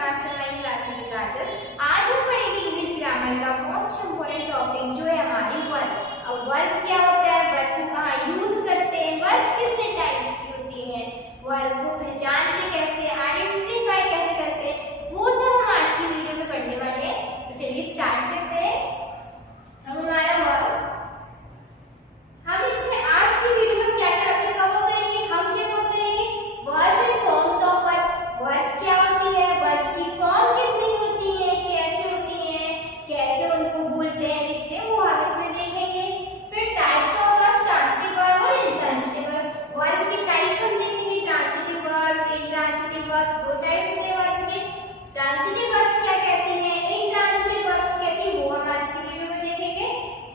Mastermind classes से काजल। आज हम पढ़ेंगे इंग्लिश ग्रामर का मोस्ट इम्पोर्टेंट टॉपिक जो है हमारी वर्ब। अब वर्ब क्या होता है, वर्ब को कहाँ यूज करते हैं, वर्ब कितने टाइप्स की होती है, वर्ब को पहचानते कैसे, आइडेंटिफाई कैसे करते हैं, वो सब हम आज की वीडियो में पढ़ने वाले हैं। तो चलिए स्टार्ट करते हैं। हमारा वर्ब, हम इसमें आज की वीडियो में क्या क्या टॉपिक कवर करेंगे, हम क्या कवर करेंगे, verb and forms of verb. Verb क्या होती है, वर्ब की फॉर्म कितनी होती है, कैसे होती है, कैसे उनको बोलते हैं, लिखते हैं, वो हम इसमें देखेंगे। फिर types of verb, transitive verb और इंट्रांजिटिव वर्ब। वर्ब के टाइप्स हम देखेंगे, ट्रांजिटिव वर्ब्स, इंट्रांजिटिव वर्ब्स, दो टाइप होते हैं वर्ब के। ट्रांजिटिव वर्ब्स क्या कहते हैं, इंट्रांजिटिव वर्ब्स कहते हैं, वो हम आज की वीडियो में देखेंगे।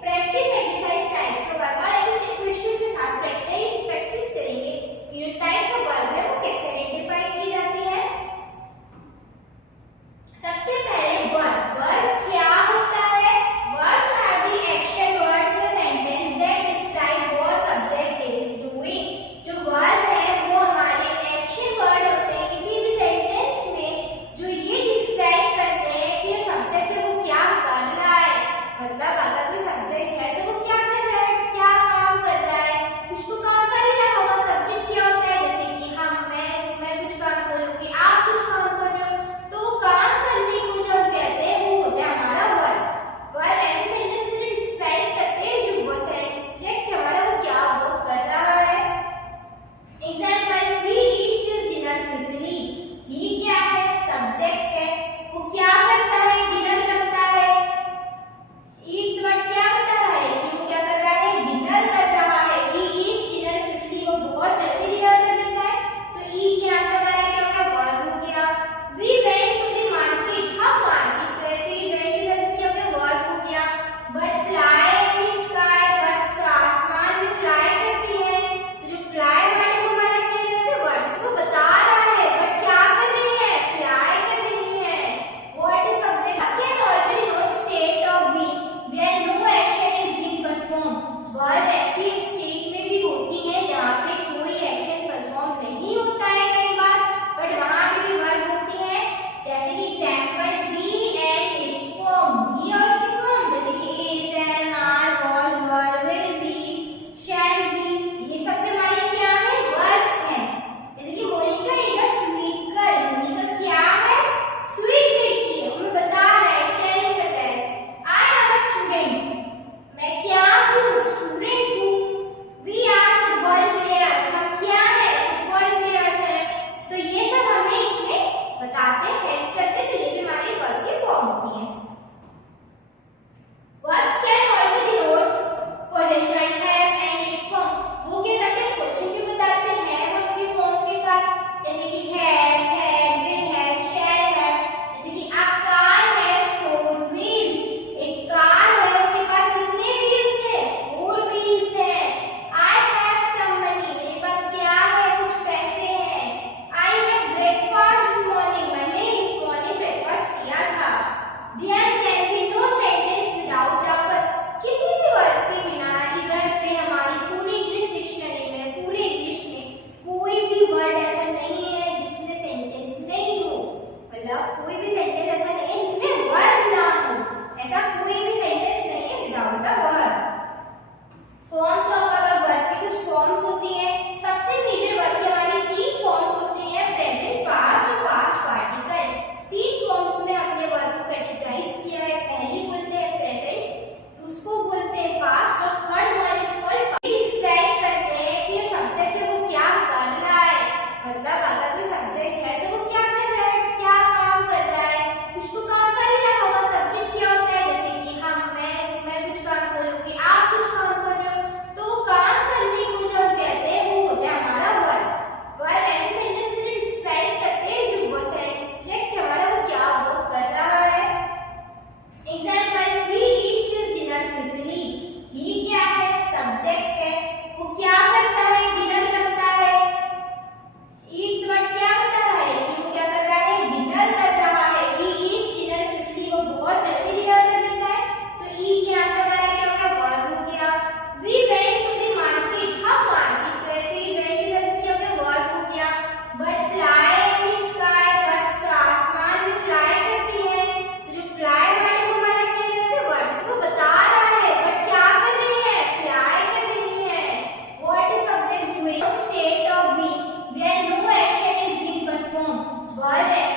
Practice exercise types of verb और क्वेश्चंस के साथ प्रैक्टिस करेंगे कि जो टाइप्स ऑफ वर्ब है वो कैसे आइडेंटिफाई की जाती है। सबसे पहले वर्ब, वर्ब क्या होता है, verbs are the action words in sentence that describe what subject is doing. जो वर्ब है वो हमारे एक्शन वर्ड होते हैं किसी भी सेंटेंस में, जो ये डिस्क्राइब करते हैं कि जो सब्जेक्ट है वो क्या कर रहा है। मतलब अगर कोई सब्जेक्ट है तो वो क्या कर रहा है, क्या काम कर रहा है, कुछ तो काम कर ही रहा होगा। सब्जेक्ट क्या होता है, जैसे कि मैं कुछ काम कर रही हूँ, आप कुछ काम कर रहे हो, तो वो काम करने को जो हम कहते हैं वो होता है हमारा वर्ब। वर्ब ऐसे सेंटेंस में डिस्क्राइब करते हैं जो वो सब्जेक्ट हमारा वो क्या वर्क कर रहा है। Example, he eats his dinner quickly. He क्या है, सब्जेक्ट है, वो क्या करता है, डिनर करता है। ईट्स वर्ड क्या बता रहा है कि वो क्या कर रहा है, डिनर कर रहा है। ही ईट्स डिनर क्विकली, वो बहुत जल्दी डिनर कर लेता है। तो ई के यहाँ पे हमारा क्या हो गया, वर्ब हो गया। We went to the market, हम मार्केट गए थे, ये वेंट इधर क्या हो गया, वर्ब हो गया। Birds fly in the sky, birds आसमान में फ्लाई करती है। तो जो फ्लाई वर्ड है वो हमारा क्या है, वर्ड को बता रहा है, बट क्या कर रही है, फ्लाई कर रही है। What is subject can also denote state of being where no action is being performed। Verb ऐसी स्टेट में भी होती है जहाँ पे कोई एक्शन परफॉर्म नहीं होता है कई बार, बट वहाँ पे भी वर्ब होती है। जैसे कि example, be and its form, be और इसकी फॉर्म, जैसे कि is, am, are, was, were, will be, shall be, ये सब पे हमारी क्या है, वर्ब्स हैं। जैसे कि Monica is a sweet girl, Monica क्या है, स्वीट लड़की है, हमें बता रहा है, टेल कर रहा है। आई एम अ स्टूडेंट, मैं क्या हूँ, स्टूडेंट हूँ। वी आर फुटबॉल प्लेयर्स, हम क्या है, फुटबॉल प्लेयर्स हैं। तो ये सब हमें इसमें बताते हैं, हेल्प करते हैं। तो ये भी हमारी वर्ब की फॉर्म होती है। Verbs can also denote position, have and its form. वो क्या करते हैं, पोजीशन भी बताते हैं, हैव और उसकी फॉर्म के साथ। जैसे कि have, had, will have, shall have. जैसे कि अ कार हैज 4 व्हील्स, एक कार है उसके पास कितने व्हील्स हैं, 4 व्हील्स हैं। आई हैव सम मनी, मेरे पास क्या है, कुछ पैसे हैं। I have breakfast this morning, मैंने इस मॉर्निंग ब्रेकफास्ट किया था। There can be no sentence without a verb. किसी भी वर्ब के बिना इधर पे हमारी पूरी इंग्लिश डिक्शनरी में, पूरे इंग्लिश में कोई भी वर्ड ऐसा नहीं है जिसमें सेंटेंस नहीं हो। मतलब कोई भी सेंटेंस ऐसा नहीं है जिसमें वर्ब ना हो, ऐसा कोई भी सेंटेंस नहीं है without a verb. Forms of verb, verb की कुछ फॉर्म्स होती है। सबसे मेजर वर्ब की हमारी 3 फॉर्म्स होती हैं, प्रेजेंट, पास्ट और पास्ट पार्टिकल। 3 फॉर्म्स में हमने वर्ब को कैटेगराइज किया है। पहली बोलते हैं प्रेजेंट, दूसको बोलते हैं पास्ट और third one is called describe करते हैं कि ये सब्जेक्ट है वो क्या कर रहा है। मतलब अगर कोई सब्जेक्ट है तो वो क्या कर रहा है, क्या काम कर रहा है। वर्ब